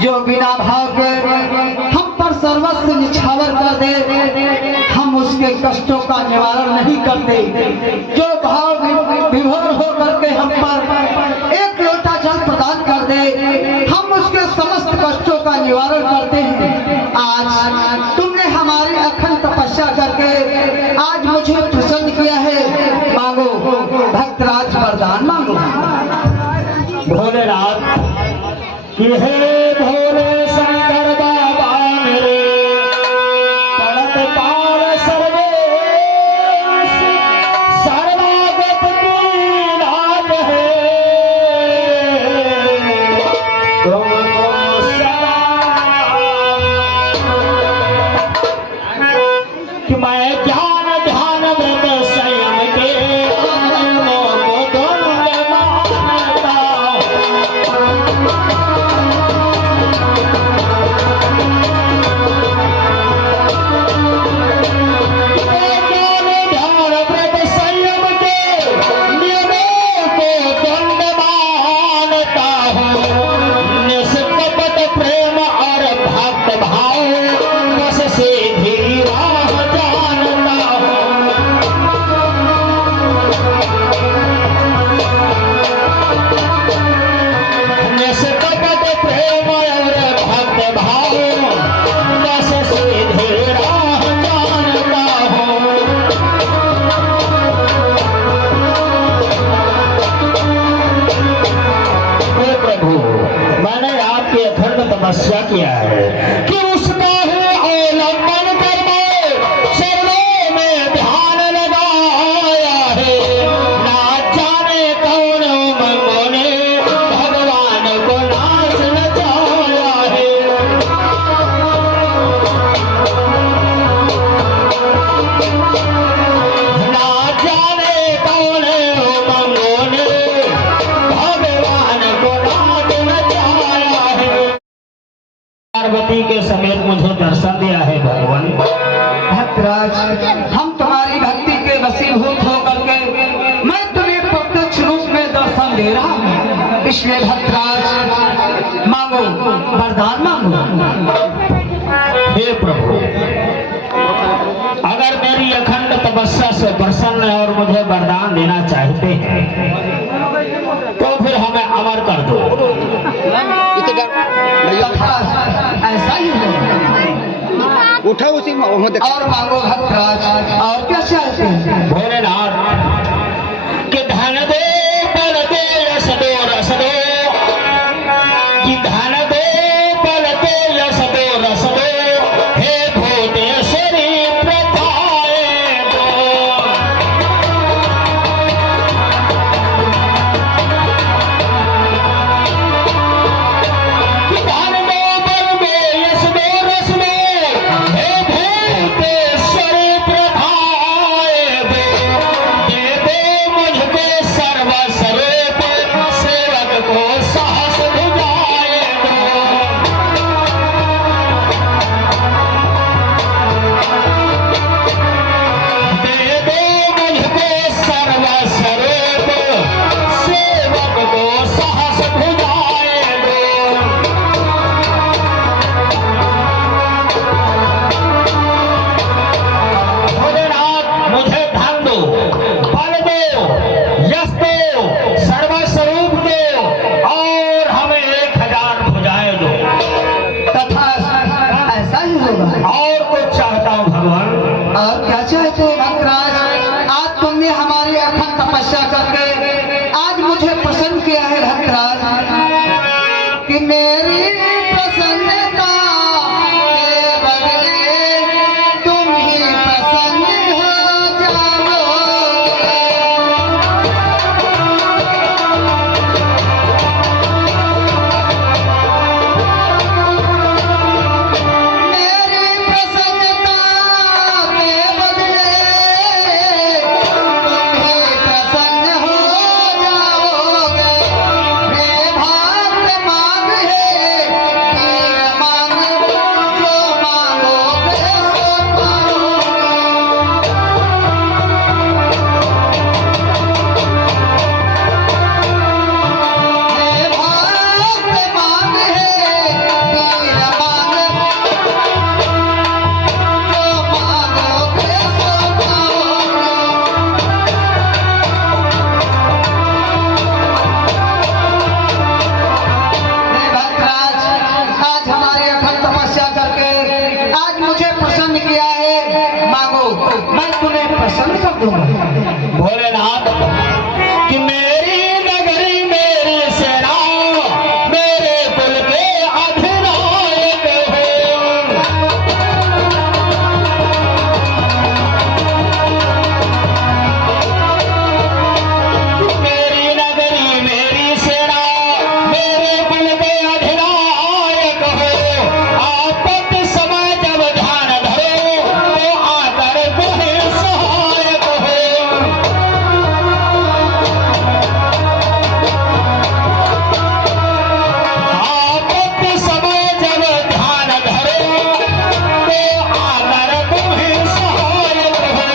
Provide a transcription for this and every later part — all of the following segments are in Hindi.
जो बिना भाव के हम पर सर्वस्व निछावर कर दे, हम उसके कष्टों का निवारण नहीं करते। जो भाव विभोर हो करके हम पर एक लोटा जल प्रदान कर दे, हम उसके समस्त कष्टों का निवारण करते हैं। आज तुमने हमारी अखंड तपस्या करके आज मुझे प्रसन्न किया है। मांगो भक्तराज वरदान मांगो। भोलेनाथ कि हे भोले शंकर बाबा मेरे पड़त पार सर्वे सर्वागत की नाथ है, तुम कि मैं ज्ञान ध्यान व्रत संयम के तपस्या किया है कि उसका है अवलंबन कर मैं शरणों में ध्यान लगाया है। ना जाने कौन मंगों ने भगवान को नाश नचाया है। ना जाने कौन मंगों ने भगवान को नाश नचाया है। पार्वती के समेत मुझे दर्शन दिया है भगवान। भक्तराज हम तुम्हारी भक्ति के वशीभूत होकर के मैं तुम्हें प्रत्यक्ष रूप में दर्शन दे रहा हूँ, इसलिए भक्तराज मांगो वरदान मांगो। हे प्रभु, अगर मेरी अखंड तपस्या से प्रसन्न है और मुझे वरदान देना चाहते हैं तो फिर हमें अमर कर दो। ऐसा ही हो, उठा उसी और मांगो भक्तराज। और क्या चाहते हैं? भोलेनाथ कि धन दो बल दो यश दो रस दो, कि धन दो बल दो यश दो रस दो, हे भूतेश्वरी प्रथाए दो। कि धन दो बल दो यश दो रस दो, हे भूतेश्वरी प्रथाए दो। दे दो मुझको सर्वस्वरूप सेवक को साहस भुजाए दो। दे दो मुझको सर्वस्वरूप सेवक को साहस भुजाए दो। भोलेनाथ मुझे धन दो, बल दो, यश दो, सर्वस्वरूप दो और हमें 1000 भुजाएं दो। तथा ऐसा ही होगा। और कुछ चाहता हूँ भगवान। और क्या चाहते हो भक्तराज? आज तुमने हमारी अखंड तपस्या करके आज मुझे प्रसन्न किया है भक्तराज, कि मेरी प्रसन्नता के बदले तुम ही प्रसन्न हो जाओगे। मेरी प्रसन्नता के बदले तुम ही प्रसन्न हो जाओगे। हे भक्त मांग है, हीर मांग कर दूंगा। भोलेनाथ कि मेरी नगरी मेरी सेना मेरे कुल के अधिनायक हो। मेरी नगरी मेरी सेना मेरे कुल के अधिनायक हो। आपत्ति समय जब ध्यान धरो तो आकर तुम्हें सहायक हो। आपत्ति समय जब ध्यान धरो तो आकर तुम्हें सहायक हो।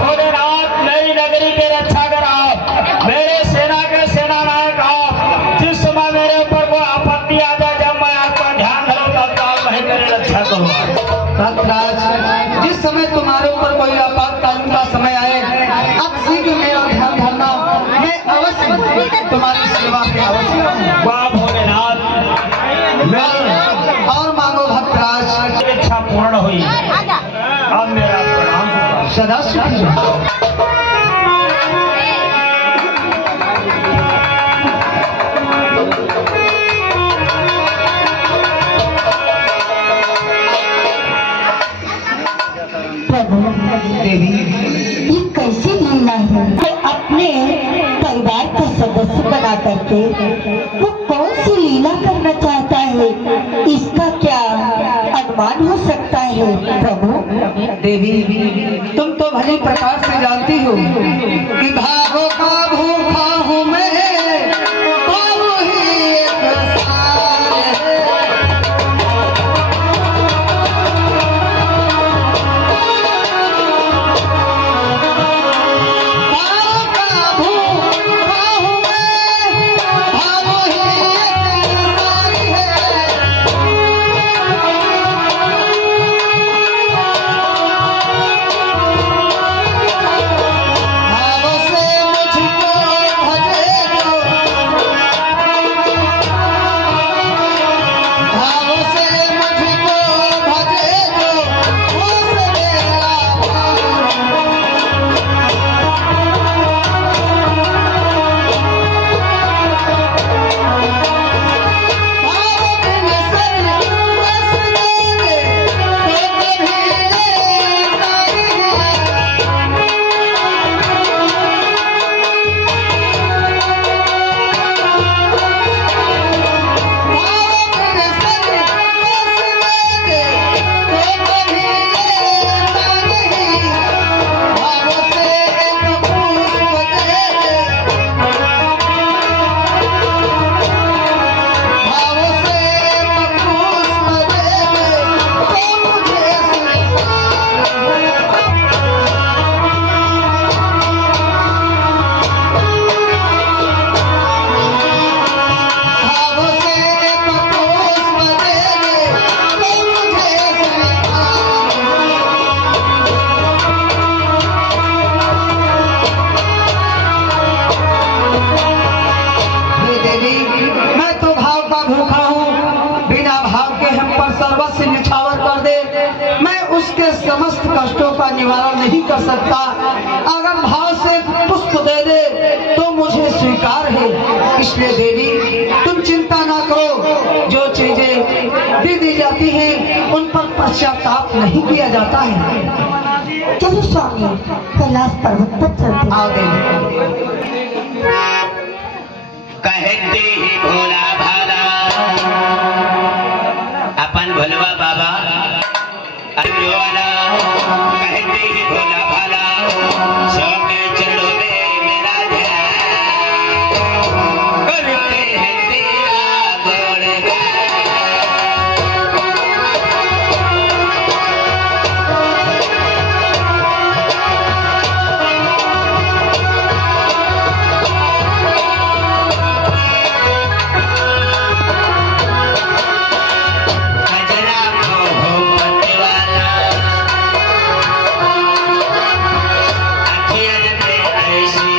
भोलेनाथ मेरी नगरी के रक्षा करा, मेरे सेना के सेना नायक आप। जिस समय मेरे ऊपर कोई आपत्ति आ जाए जब मैं आपका ध्यान धरूं तब आप वही मेरी रक्षा करो। भक्तराज, जिस समय तुम्हारे ऊपर कोई आपातकालीन का समय आए, अब शीघ्र मेरा ध्यान धरना। मैं अवश्य तुम्हारी सेवा के अवश्य रहूंगा। वाह भोलेनाथ, और मांगो भक्तराज, इच्छा पूर्ण हुई। अब मेरा प्रणाम। सदा सुखी रहो। देवी, ये कैसी लीला है? वो अपने परिवार का सदस्य बना करके वो कौन सी लीला करना चाहता है? इसका क्या अनुमान हो सकता है प्रभु? देवी, तुम तो भली प्रकार से जानती हो कि भागो का भूखा हूँ मैं, भागो ही एक साल है। भागो का भूखा हूँ मैं, भागो ही एक साल है। भावों से मुझको भजे जो, भावों से मुझको भजे जो, उस मेरा भाव बिन सर बस जाने, तो कभी नहीं है। मैं तो भाव का भूखा हूँ, बिना भाव के हम पर सर्वस्व निछावर कर दे, मैं उसके समस्त कष्टों का निवारण नहीं कर सकता। अगर भाव से पुष्प दे दे तो मुझे स्वीकार है। इसलिए देवी, तुम चिंता ना करो, जो चीजें दी जाती हैं उन पर पश्चाताप नहीं किया जाता है। चलो स्वामी, कैलाश पर्वत पर चलते हैं। आओ देवी। कहते ही भोला भाला अपन भोलवा बाबा अजवाला। कहते ही भोला भाला सबके चरणों में मेरा ध्यान करते हैं तेरा गुणगान। ऐसी